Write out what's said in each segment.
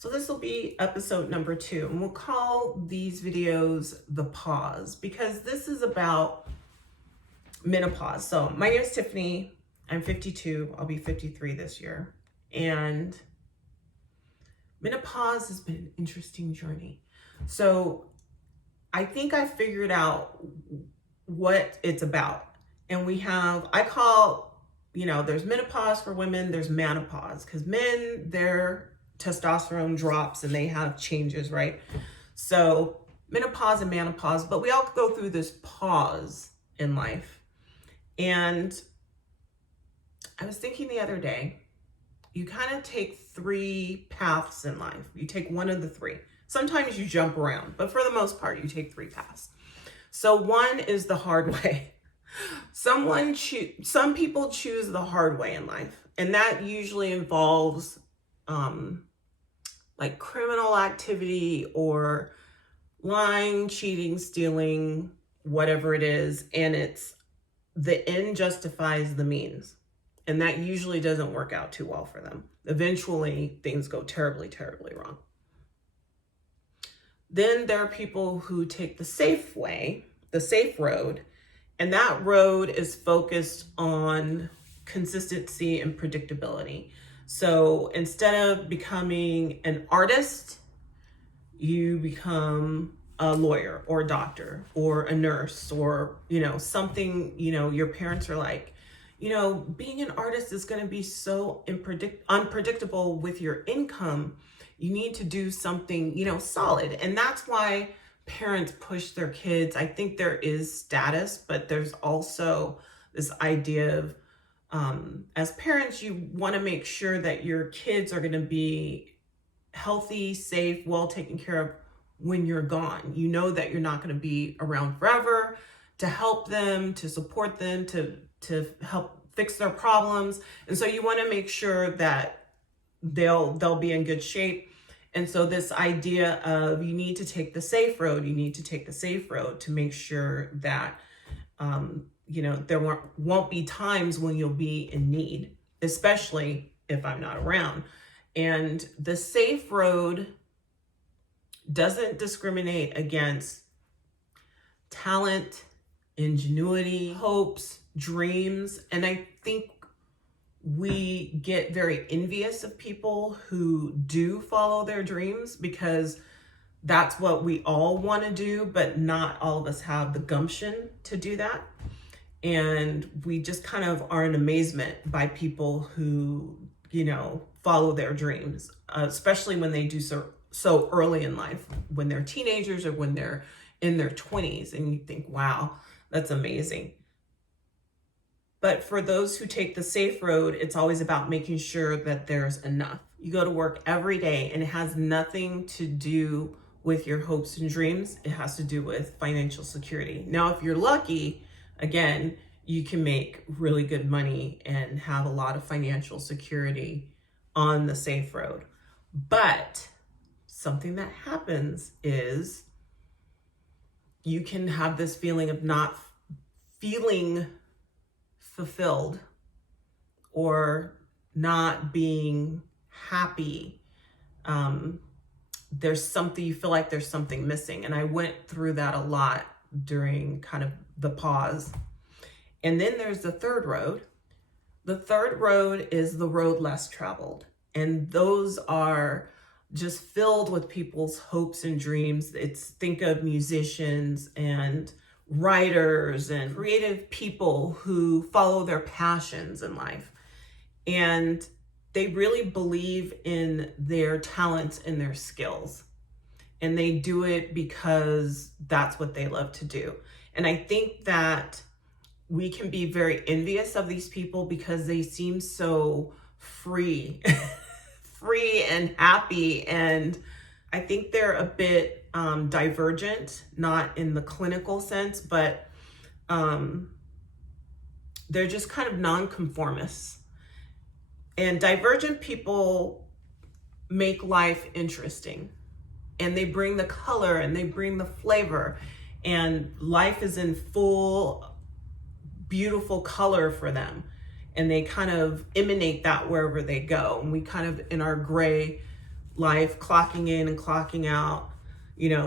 So this will be episode number 2, and we'll call these videos the pause because this is about menopause. So my name is Tiffany. I'm 52. I'll be 53 this year. And menopause has been an interesting journey. So I think I figured out what it's about. And I call, there's menopause for women, there's menopause, because men, their testosterone drops and they have changes, right? So menopause and menopause, but we all go through this pause in life. And I was thinking the other day, you kind of take 3 paths in life. You take one of the 3. Sometimes you jump around, but for the most part, you take 3 paths. So one is the hard way. Some people choose the hard way in life, and that usually involves like criminal activity or lying, cheating, stealing, whatever it is, and it's the end justifies the means. And that usually doesn't work out too well for them. Eventually, things go terribly, terribly wrong. Then there are people who take the safe way, the safe road, and that road is focused on consistency and predictability. So instead of becoming an artist, you become a lawyer or a doctor or a nurse or, something, your parents are like, being an artist is going to be so unpredictable with your income. You need to do something, solid. And that's why parents push their kids. I think there is status, but there's also this idea of, as parents, you want to make sure that your kids are going to be healthy, safe, well taken care of when you're gone. You know that you're not going to be around forever to help them, to support them, to help fix their problems. And so you want to make sure that they'll be in good shape. And so this idea of you need to take the safe road, to make sure that there won't be times when you'll be in need, especially if I'm not around. And the safe road doesn't discriminate against talent, ingenuity, hopes, dreams. And I think we get very envious of people who do follow their dreams because that's what we all want to do, but not all of us have the gumption to do that. And we just kind of are in amazement by people who, follow their dreams, especially when they do so early in life, when they're teenagers or when they're in their 20s, and you think, wow, that's amazing. But for those who take the safe road, it's always about making sure that there's enough. You go to work every day and it has nothing to do with your hopes and dreams. It has to do with financial security. Now, if you're lucky, again, you can make really good money and have a lot of financial security on the safe road. But something that happens is you can have this feeling of not feeling fulfilled or not being happy. There's something, you feel like there's something missing. And I went through that a lot during kind of the pause. And then there's the third road. The third road is the road less traveled. And those are just filled with people's hopes and dreams. Think of musicians and writers and creative people who follow their passions in life. And they really believe in their talents and their skills. And they do it because that's what they love to do. And I think that we can be very envious of these people because they seem so free, free and happy. And I think they're a bit divergent, not in the clinical sense, but they're just kind of nonconformists. And divergent people make life interesting. And they bring the color and they bring the flavor. And life is in full, beautiful color for them. And they kind of emanate that wherever they go. And we kind of, in our gray life, clocking in and clocking out,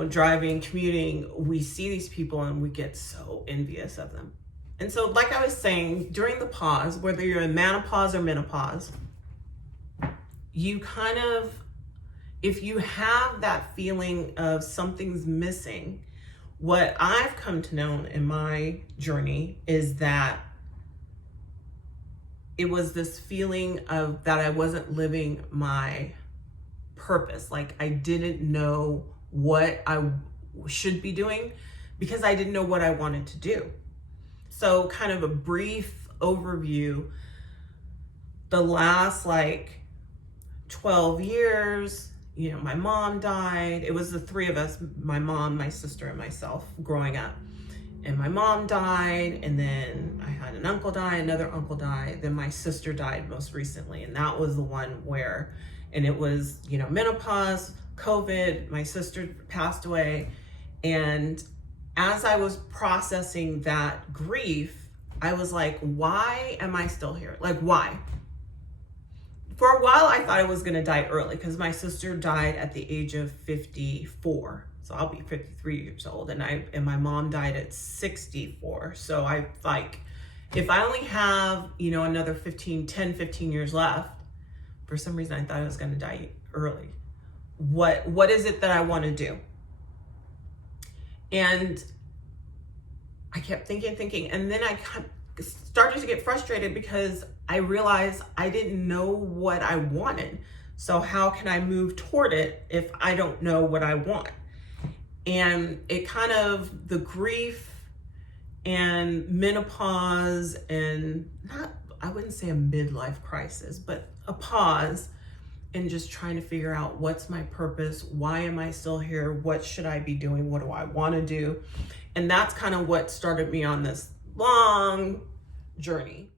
driving, commuting, we see these people and we get so envious of them. And so, like I was saying, during the pause, whether you're in menopause or menopause, you kind of, if you have that feeling of something's missing, what I've come to know in my journey is that it was this feeling of that I wasn't living my purpose. Like I didn't know what I should be doing because I didn't know what I wanted to do. So kind of a brief overview, the last 12 years, my mom died. It was the three of us, my mom, my sister, and myself growing up. And my mom died, and then I had an uncle die, another uncle died, then my sister died most recently. And that was the one where, and it was, menopause, COVID, my sister passed away. And as I was processing that grief, I was like, why am I still here? Like, why? For a while, I thought I was going to die early because my sister died at the age of 54. So I'll be 53 years old, and my mom died at 64. So I if I only have, another 10, 15 years left, for some reason I thought I was going to die early. What is it that I want to do? And I kept thinking, and then I started to get frustrated because I realized I didn't know what I wanted. So how can I move toward it if I don't know what I want? And it kind of, the grief and menopause and I wouldn't say a midlife crisis, but a pause and just trying to figure out what's my purpose? Why am I still here? What should I be doing? What do I want to do? And that's kind of what started me on this long journey.